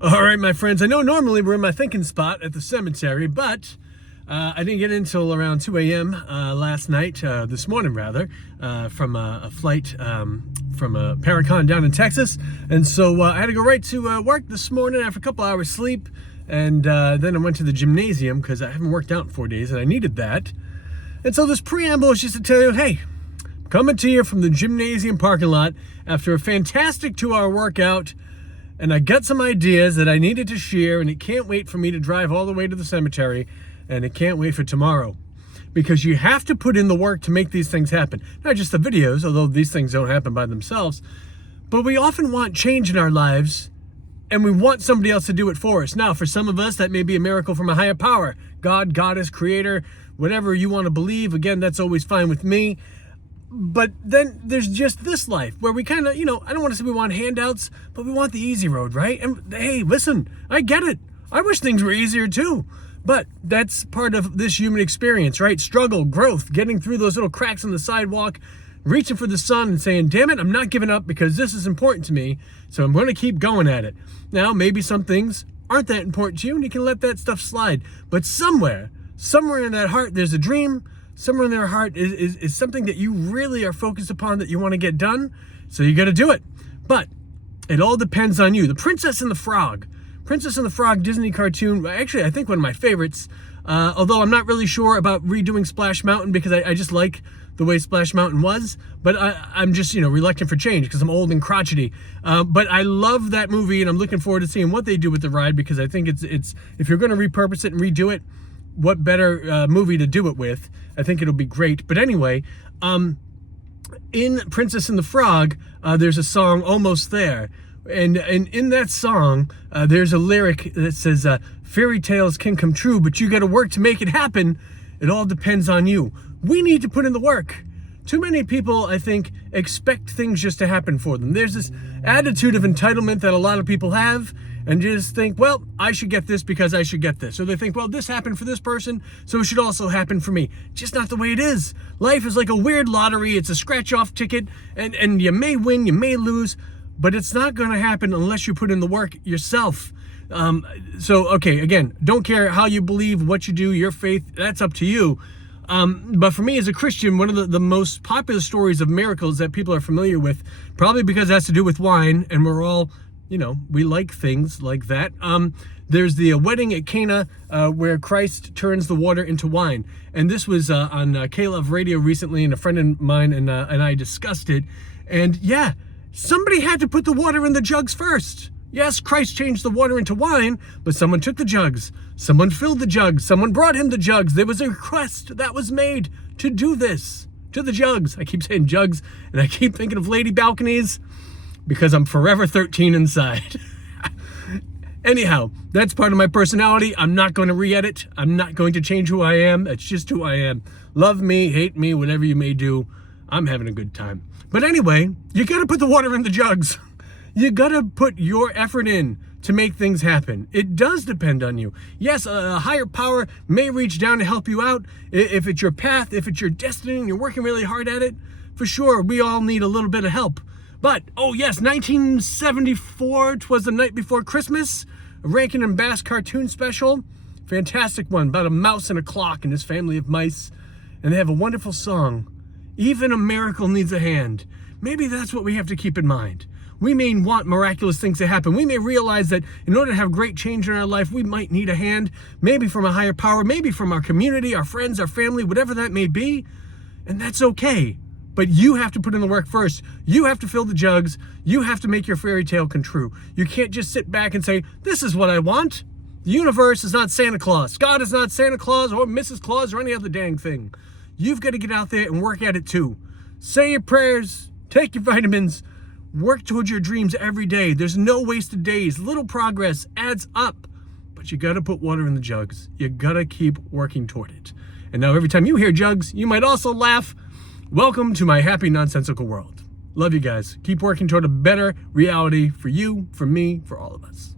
All right, my friends, I know normally we're in my thinking spot at the cemetery, but I didn't get in until around 2 a.m. This morning rather, from a flight from Paracon down in Texas. And so I had to go right to work this morning after a couple hours sleep. And then I went to the gymnasium because I haven't worked out in 4 days and I needed that. And so this preamble is just to tell you, hey, coming to you from the gymnasium parking lot after a fantastic 2-hour workout. And I got some ideas that I needed to share, and it can't wait for me to drive all the way to the cemetery, and it can't wait for tomorrow. Because you have to put in the work to make these things happen. Not just the videos, although these things don't happen by themselves, but we often want change in our lives, and we want somebody else to do it for us. Now, for some of us, that may be a miracle from a higher power. God, Goddess, Creator, whatever you want to believe. Again, that's always fine with me. But then there's just this life where we kind of, I don't want to say we want handouts, but we want the easy road, right? And hey, listen, I get it. I wish things were easier too. But that's part of this human experience, right? Struggle, growth, getting through those little cracks in the sidewalk, reaching for the sun and saying, damn it, I'm not giving up because this is important to me. So I'm going to keep going at it. Now, maybe some things aren't that important to you and you can let that stuff slide. But somewhere in that heart, there's a dream. Somewhere in their heart is something that you really are focused upon that you want to get done. So you got to do it. But it all depends on you. The Princess and the Frog. Princess and the Frog Disney cartoon. Actually, I think one of my favorites. Although I'm not really sure about redoing Splash Mountain because I just like the way Splash Mountain was. But I'm just, reluctant for change because I'm old and crotchety. But I love that movie and I'm looking forward to seeing what they do with the ride because I think it's if you're going to repurpose it and redo it, what better movie to do it with? I think it'll be great. But anyway, in Princess and the Frog, there's a song, Almost There. And in that song, there's a lyric that says, fairy tales can come true, but you got to work to make it happen. It all depends on you. We need to put in the work. Too many people, I think, expect things just to happen for them. There's this attitude of entitlement that a lot of people have and just think, well, I should get this because I should get this. So they think, well, this happened for this person, so it should also happen for me. Just not the way it is. Life is like a weird lottery. It's a scratch-off ticket, and you may win, you may lose, but it's not going to happen unless you put in the work yourself. Okay, again, don't care how you believe, what you do, your faith, that's up to you. But for me as a Christian, one of the most popular stories of miracles that people are familiar with, probably because it has to do with wine, and we're all, we like things like that. There's the wedding at Cana where Christ turns the water into wine. And this was on K-Love Radio recently, and a friend of mine and I discussed it. And yeah, somebody had to put the water in the jugs first. Yes, Christ changed the water into wine, but someone took the jugs. Someone filled the jugs. Someone brought him the jugs. There was a request that was made to do this, to the jugs. I keep saying jugs, and I keep thinking of lady balconies because I'm forever 13 inside. Anyhow, that's part of my personality. I'm not going to re-edit. I'm not going to change who I am. That's just who I am. Love me, hate me, whatever you may do. I'm having a good time. But anyway, you got to put the water in the jugs. You got to put your effort in to make things happen. It does depend on you. Yes, a higher power may reach down to help you out. If it's your path, if it's your destiny, and you're working really hard at it, for sure, we all need a little bit of help. But, oh yes, 1974, 'twas the night before Christmas, a Rankin and Bass cartoon special. Fantastic one, about a mouse and a clock and his family of mice. And they have a wonderful song, Even a Miracle Needs a Hand. Maybe that's what we have to keep in mind. We may want miraculous things to happen. We may realize that in order to have great change in our life, we might need a hand, maybe from a higher power, maybe from our community, our friends, our family, whatever that may be. And that's okay. But you have to put in the work first. You have to fill the jugs. You have to make your fairy tale come true. You can't just sit back and say, this is what I want. The universe is not Santa Claus. God is not Santa Claus or Mrs. Claus or any other dang thing. You've got to get out there and work at it too. Say your prayers, take your vitamins, work towards your dreams every day. There's no wasted days. Little progress adds up. But you got to put water in the jugs. You got to keep working toward it. And now every time you hear jugs, you might also laugh. Welcome to my happy, nonsensical world. Love you guys. Keep working toward a better reality for you, for me, for all of us.